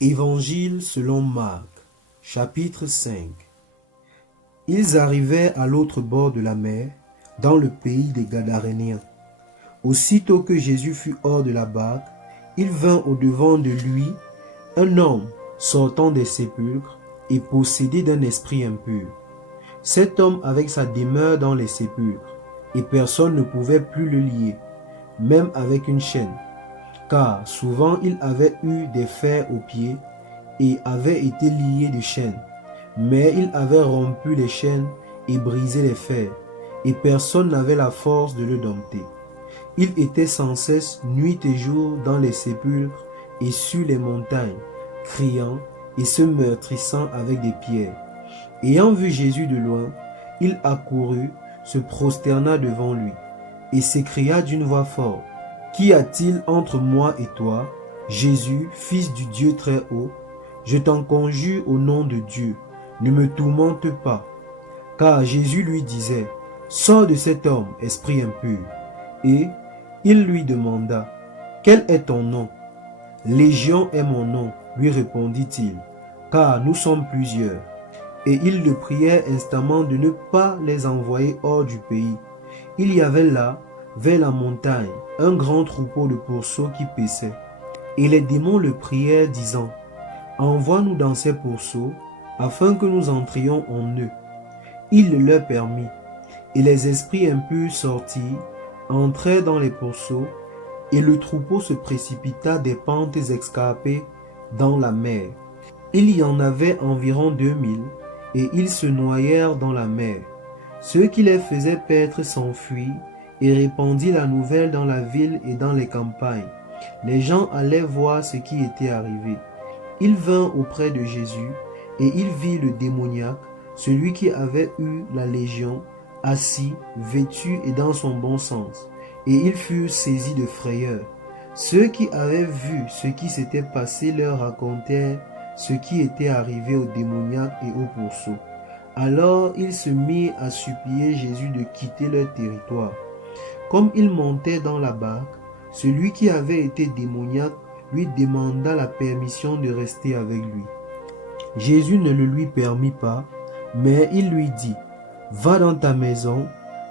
Évangile selon Marc, chapitre 5. Ils arrivaient à l'autre bord de la mer, dans le pays des Gadaréniens. Aussitôt que Jésus fut hors de la barque, il vint au-devant de lui un homme sortant des sépulcres et possédé d'un esprit impur. Cet homme avait sa demeure dans les sépulcres, et personne ne pouvait plus le lier, même avec une chaîne, car souvent il avait eu des fers aux pieds et avait été lié de chaînes. Mais il avait rompu les chaînes et brisé les fers, et personne n'avait la force de le dompter. Il était sans cesse nuit et jour dans les sépulcres et sur les montagnes, criant et se meurtrissant avec des pierres. Ayant vu Jésus de loin, il accourut, se prosterna devant lui, et s'écria d'une voix forte, « Qu'y a-t-il entre moi et toi, Jésus, fils du Dieu très haut? Je t'en conjure au nom de Dieu, ne me tourmente pas. » Car Jésus lui disait, « Sors de cet homme, esprit impur. » Et il lui demanda, « Quel est ton nom? » « Légion est mon nom, lui répondit-il, car nous sommes plusieurs. » Et il le priait instamment de ne pas les envoyer hors du pays. Il y avait là, vers la montagne, un grand troupeau de pourceaux qui paissaient. Et les démons le prièrent, disant, « Envoie-nous dans ces pourceaux, afin que nous entrions en eux. » Il le leur permit, et les esprits impurs sortirent, entrèrent dans les pourceaux, et le troupeau se précipita des pentes escarpées dans la mer. Il y en avait environ 2000, et ils se noyèrent dans la mer. Ceux qui les faisaient paître s'enfuirent, et répandirent la nouvelle dans la ville et dans les campagnes. Les gens allaient voir ce qui était arrivé. Il vint auprès de Jésus, et il vit le démoniaque, celui qui avait eu la légion, assis, vêtu et dans son bon sens. Et ils furent saisis de frayeur. Ceux qui avaient vu ce qui s'était passé leur racontèrent ce qui était arrivé au démoniaque et au pourceau. Alors ils se mirent à supplier Jésus de quitter leur territoire. Comme il montait dans la barque, celui qui avait été démoniaque lui demanda la permission de rester avec lui. Jésus ne le lui permit pas, mais il lui dit, « Va dans ta maison,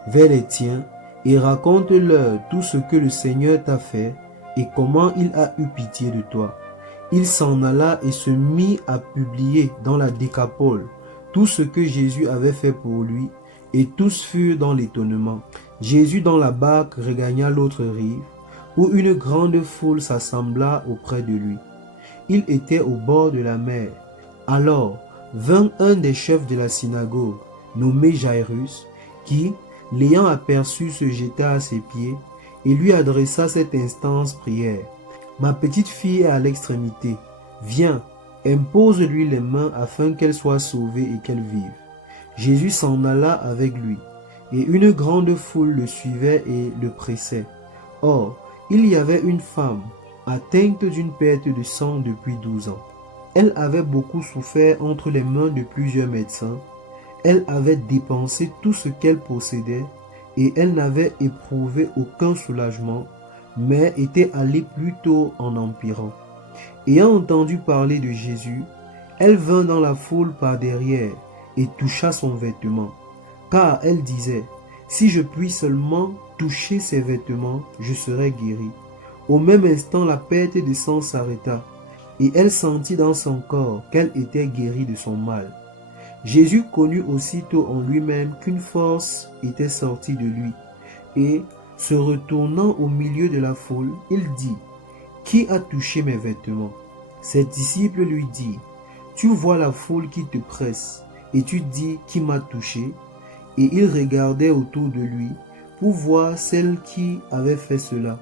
vers les tiens, et raconte-leur tout ce que le Seigneur t'a fait et comment il a eu pitié de toi. » Il s'en alla et se mit à publier dans la Décapole tout ce que Jésus avait fait pour lui, et tous furent dans l'étonnement. Jésus dans la barque regagna l'autre rive, où une grande foule s'assembla auprès de lui. Il était au bord de la mer. Alors vint un des chefs de la synagogue, nommé Jairus, qui, l'ayant aperçu, se jeta à ses pieds et lui adressa cette instance prière. « Ma petite fille est à l'extrémité. Viens, impose-lui les mains afin qu'elle soit sauvée et qu'elle vive. » Jésus s'en alla avec lui, et une grande foule le suivait et le pressait. Or, il y avait une femme, atteinte d'une perte de sang depuis 12 ans. Elle avait beaucoup souffert entre les mains de plusieurs médecins. Elle avait dépensé tout ce qu'elle possédait, et elle n'avait éprouvé aucun soulagement, mais était allée plutôt en empirant. Ayant entendu parler de Jésus, elle vint dans la foule par derrière et toucha son vêtement, car elle disait, « Si je puis seulement toucher ses vêtements, je serai guérie. » Au même instant, la perte de sang s'arrêta, et elle sentit dans son corps qu'elle était guérie de son mal. Jésus connut aussitôt en lui-même qu'une force était sortie de lui, et, se retournant au milieu de la foule, il dit, « Qui a touché mes vêtements ?» Ses disciples lui dirent, « Tu vois la foule qui te presse, et tu dis, qui m'a touché ?» Et il regardait autour de lui pour voir celle qui avait fait cela.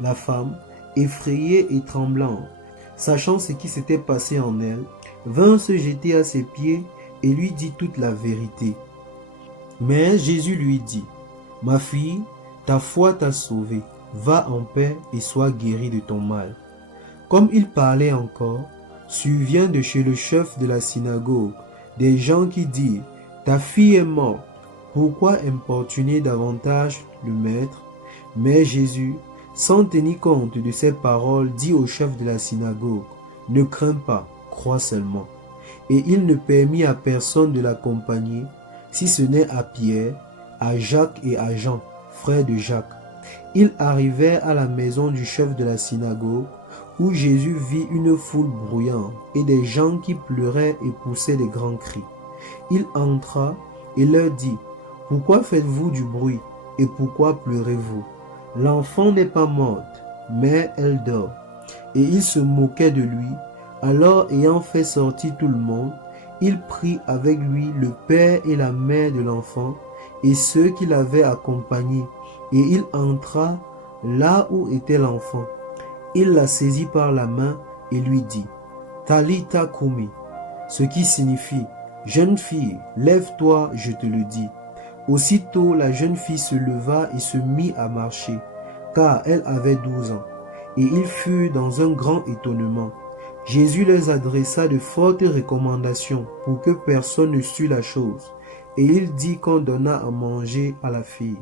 La femme, effrayée et tremblante, sachant ce qui s'était passé en elle, vint se jeter à ses pieds et lui dit toute la vérité. Mais Jésus lui dit, « Ma fille, ta foi t'a sauvée, va en paix et sois guérie de ton mal. » Comme il parlait encore, survient de chez le chef de la synagogue des gens qui dirent, « Ta fille est morte, pourquoi importuner davantage le maître ?» Mais Jésus, sans tenir compte de ces paroles, dit au chef de la synagogue, « Ne crains pas, crois seulement. » Et il ne permit à personne de l'accompagner, si ce n'est à Pierre, à Jacques et à Jean, frères de Jacques. Ils arrivèrent à la maison du chef de la synagogue, où Jésus vit une foule bruyante et des gens qui pleuraient et poussaient de grands cris. Il entra et leur dit: « Pourquoi faites-vous du bruit et pourquoi pleurez-vous? L'enfant n'est pas morte, mais elle dort. » Et il se moquait de lui. Alors, ayant fait sortir tout le monde, il prit avec lui le père et la mère de l'enfant et ceux qui l'avaient accompagné, et il entra là où était l'enfant. Il la saisit par la main et lui dit: « Talitha koumi », ce qui signifie: « Jeune fille, lève-toi, je te le dis. » Aussitôt la jeune fille se leva et se mit à marcher, car elle avait 12 ans, et ils furent dans un grand étonnement. Jésus leur adressa de fortes recommandations pour que personne ne sût la chose, et il dit qu'on donna à manger à la fille.